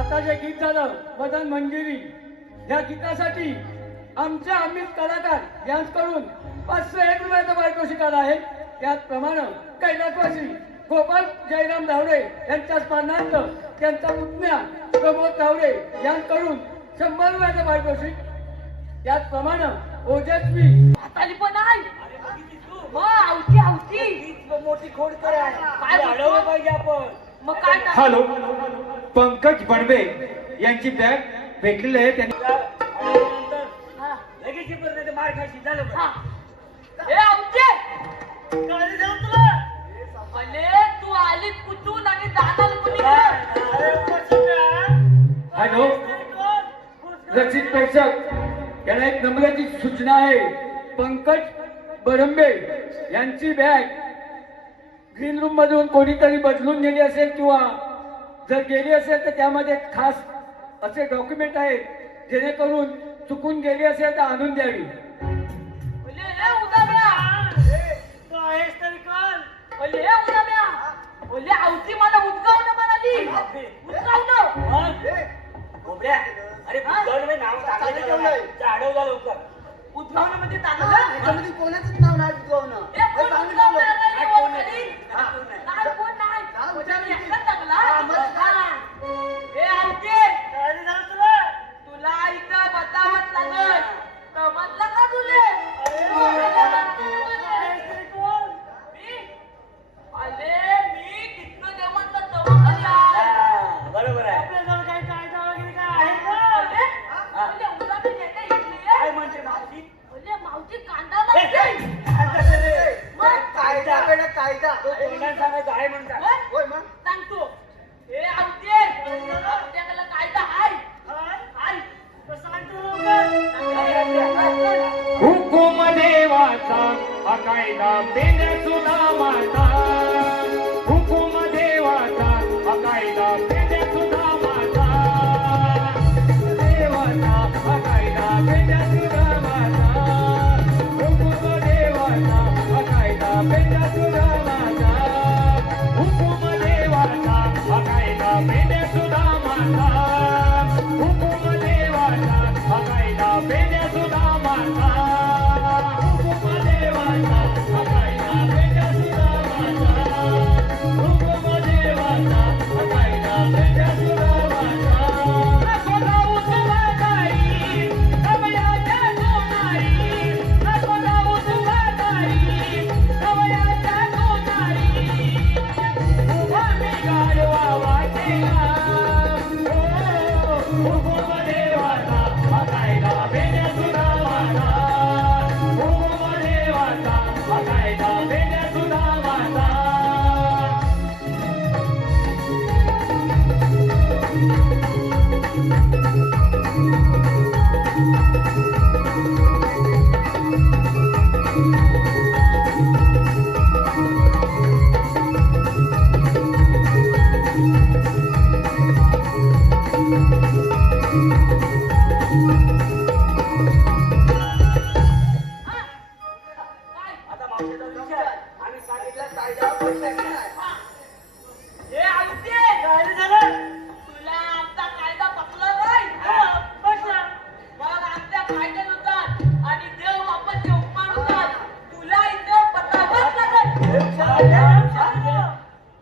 आता जे गीत झालं मदन मंजिरी, या गीतासाठी आमच्या अमित कलाकार यांच्याकडून 501 रुपयाचा पारितोषिक आला आहे. त्याचप्रमाणे कैलासवासी गोपाल जयराम धावडे यांच्या स्मरणार्थ त्यांचा पुतण्या प्रमोद धावडे यांच्याकडून 100 रुपयाचं पारितोषिक. त्याचप्रमाणे ओजस्वी हाताली पण आहे मग आवती आवती मोठी खोड करा काय अडवलं बोलतो? पाहिजे आपण. मग काय टाक- हॅलो, पंकज बनबे यांची बॅग भेटलेली आहे. त्यांनी अडवल्यानंतर हा. लगेच हे परत नाही मार खायची झालं का? हा. ए आवते कळलं जाऊ तुला? अले तू आली कुठून आणि दादाला कोणी अरे पटकन. हॅलो, कोण? रचित प्रेक्षक याला एक नम्राची सूचना आहे. पंकज बरंबे यांची बॅग ग्रीन रूम मधून कोणीतरी बदलून गेली असेल किंवा जर गेली असेल तर त्यामध्ये खास असे डॉक्युमेंट आहेत जेणेकरून चुकून गेली असेल तर आणून द्यावी. अले ए उदाम्या तू आहेस तरी कोण? अले ए उदाम्या अले आवती मला उदगावणं म्हणाली उदगावणं कोंबड्या. अरे बुद्धवान नाव चांगलं ठेवलंय. अडवला लवकर. उदगावणं म्हणजे चांगलं त्याच्यामध्ये कोणाचंच नाव नाही विद्वान. ए कोण चांगलं उदगावणं ठेवलंय. नाही ओळखली? नाही कोण नाही नाव म्हणजे मी विचारली. एकटाच चांगला हा, मला हा. ए आवते कळलं जाऊ तुला? तुला इथं बतावत लागल समजलं का तुले आहेस तरी कोण? मी अले मी तिथनं देवांचा तवाखाली आहे हा, बरोबर आहे. आपल्याजवळ काही कायदा वगैरे काय आहे का? अले अले उदामी नेते इथली काय आहे म्हणते मावशी? अले मावशी कांदा हे, लागते काय करते रे? कायदा बेटा कायदा. तो तोंडाने सांगायचं आहे म्हणतात. होय मग. सांगतो हे आवते आपल्याकडे कायदा आहे हाय? आहे तो सांगतो लवकर. हुकुम देवाचा हा कायदा पेंड्या सुद्धा माझा. हुकुम देवाचा हा कायदा पेंड्या सुद्धा माझा. देवाचा हा कायदा पेंड्या सुद्धा माझा. हुकुम देवाचा हा कायदा पेंड्या सुद्धा माझा. हुकुम देवाचा हा कायदा पेंड्या सुद्धा माझा. हुकुम देवाचा हा कायदा पेंड्या सुद्धा माझा. हुकुम देवाचा हा कायदा पेंड्या सुद्धा माझा. हुकुम देवाचा हा कायदा पेंड्या सुद्धा माझा. नको जाऊ तुला नाही कवयाच्या सोनारी. नको जाऊ तुला नाही कवयाच्या सोनारी. उभा मी गाढवा वाटेला. हुकुम देवाचा हा कायदा पेंड्या सुद्धा माझा. हुकुम देवाचा हा कायदा पेंड्या सुद्धा माझा. काय आता मावशीचा विचार आम्ही सांगितलं कायदा पडलाय की नाही? हे आलते काय रे झालं तुला आमचा कायदा पटला नाही बसला मग आमच्या कायद्यानुसार आणि देव बापाचे उपमानुसार तुला इथे पटावंच लागेल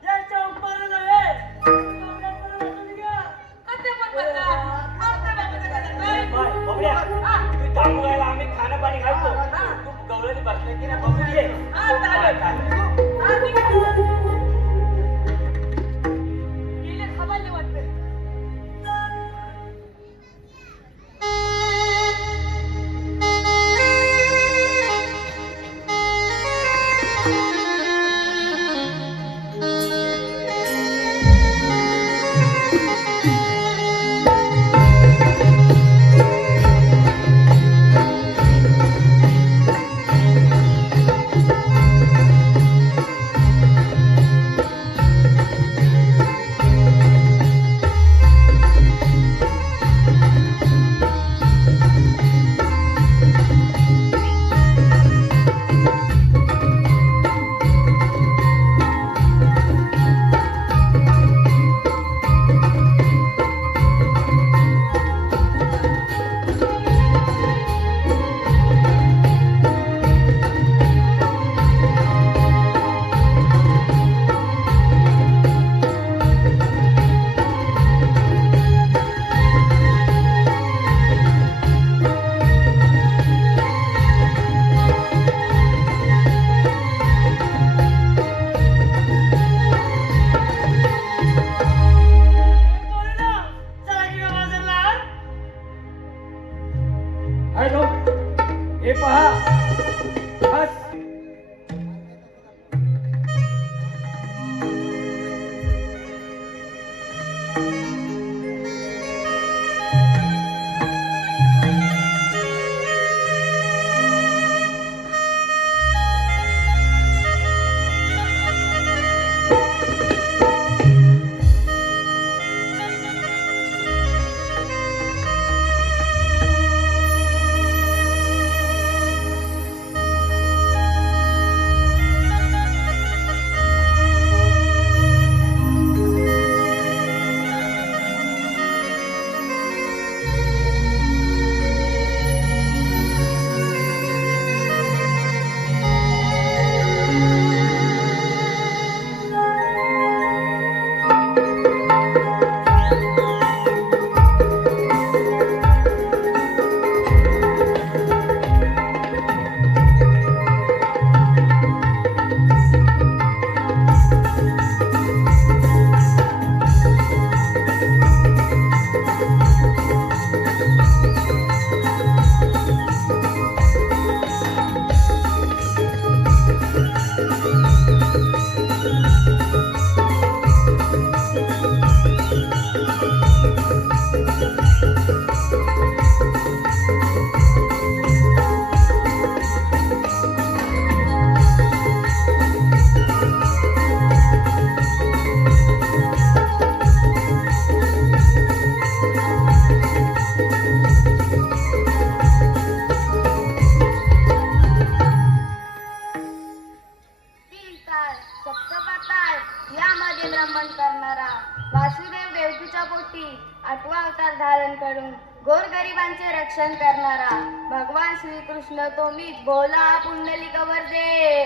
याच्या उपमानं नव्हे. नवऱ्याकडे बसून घ्या. कसे पण पटतात आमच्या बापाचं काय नाही बाय, बबड्या, हा. तू थांबू राहिला, आम्ही खाणं पाणी घालतो तू गवळणी बसल्या की नाही बघून ये. हा, चालेल. हा, ठीक आहे. गेले खबाले वाटते पोरीनो, चला की बाबा बाजारला. हॅलो, हे पहा बस. तीन ताल सप्तपाताळ यामध्ये भ्रमण करणारा वासुदेव देवकीच्या पोटी आठवा अवतार धारण करून गोरगरिबांचे रक्षण करणारा भगवान श्रीकृष्ण तो मीच बोला पुंडलिक वर्दे.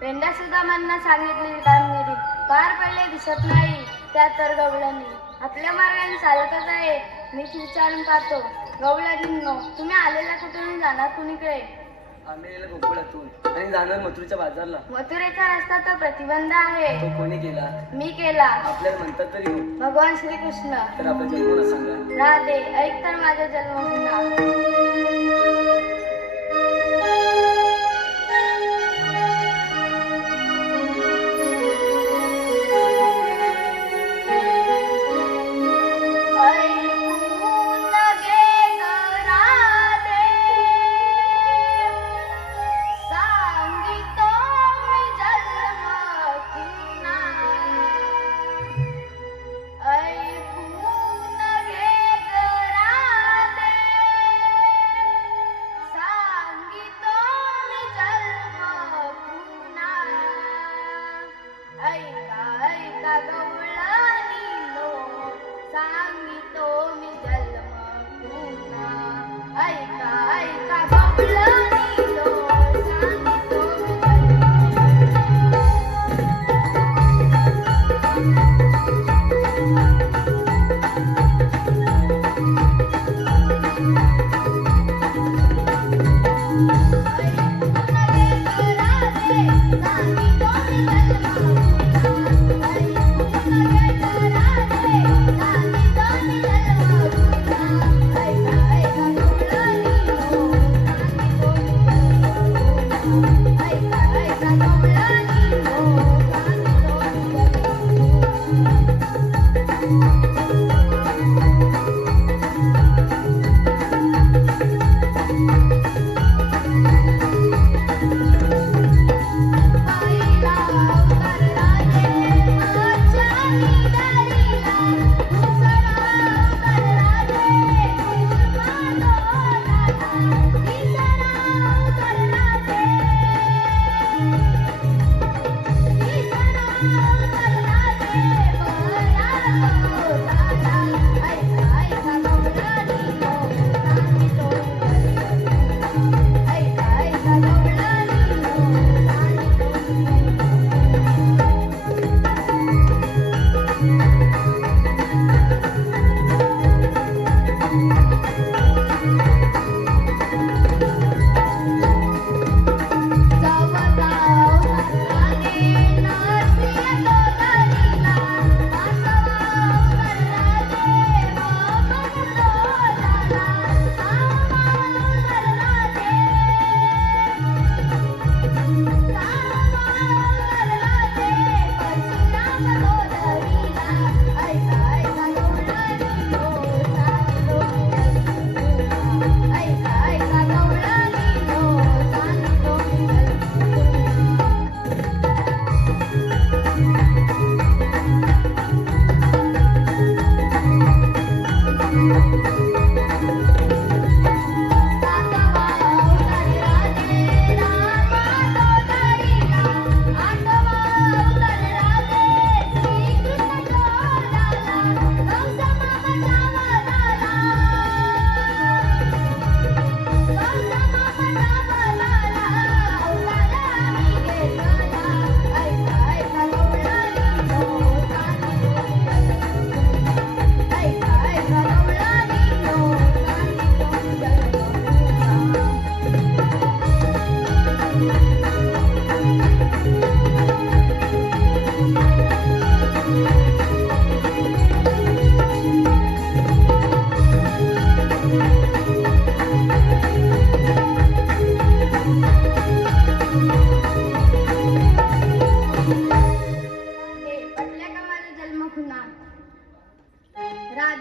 पेंडा सुदामांना सांगितलेली कामगिरी पार पडले दिसत नाही त्या तर गवळणी आपल्या मार्गाने चालतच आहे. मी विचारून पाहतो गवळणींनो, तुम्ही आलेला कुठून जाणार कुणीकडे? आम्ही गेलो गोकुळातून आणि जाणार मथुरेच्या बाजारला. मथुरेचा रस्ता तर प्रतिबंध आहे. तो कोणी केला? मी केला. आपल्याला म्हणतात तरी हो. भगवान श्रीकृष्ण. तर आपल्या जन्माला सांगा. राधे, ऐक तर माझा जन्मभूमी. ऐकून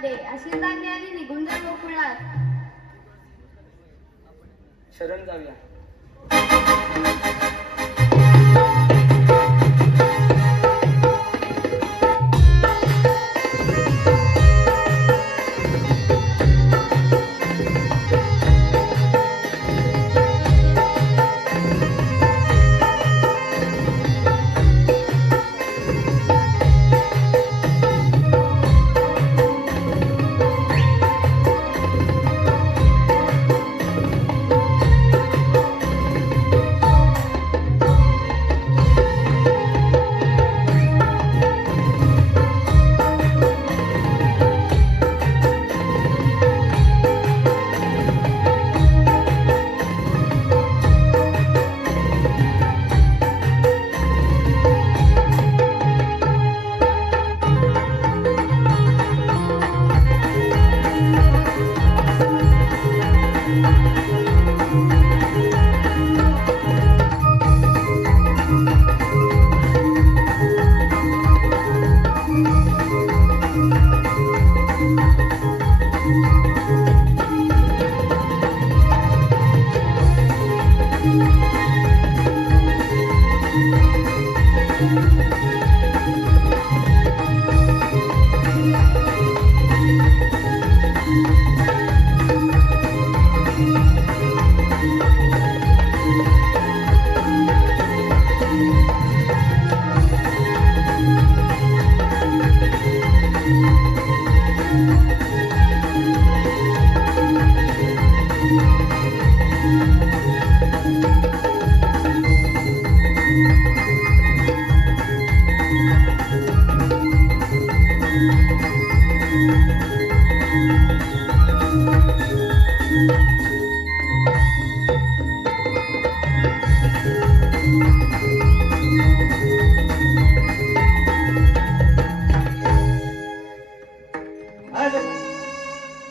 दे अशी तांडी आणि निघून जा गोकुळात. शरण जाऊया.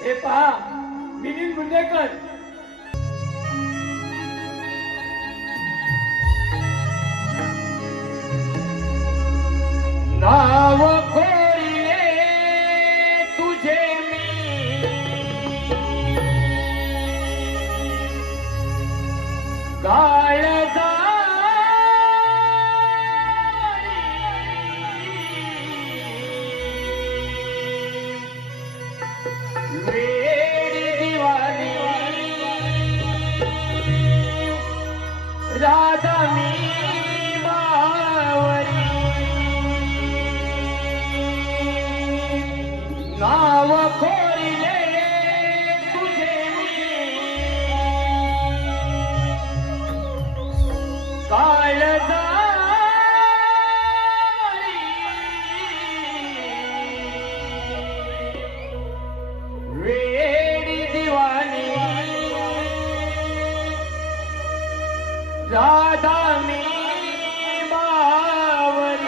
हे पहा मिलिंद गुंडेकर. नाव कोरिले तुझे मी काळजा वेडी दिवाणी राधा मी बावरी नाव कोरिले तुझे मी काळजा वेडी दिवाणी राधा मी बावरी.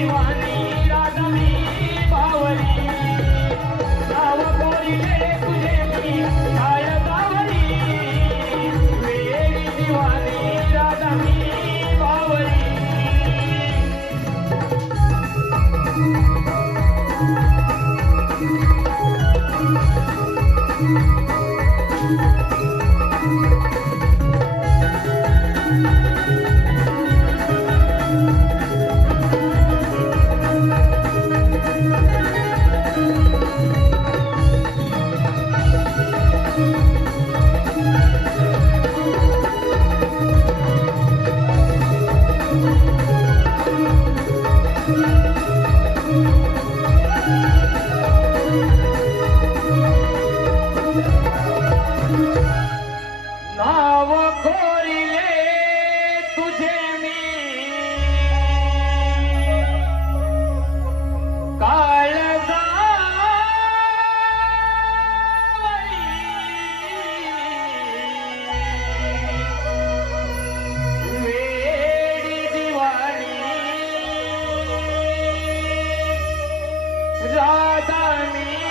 दिवाणी राधा मी बावरी नाव कोरिले तुझे मी काय जावरी वेडी दिवाणी राधा मी बावरी नाव कोरिले तुझे मी काळजावरी वेडी दिवाणी राधा मी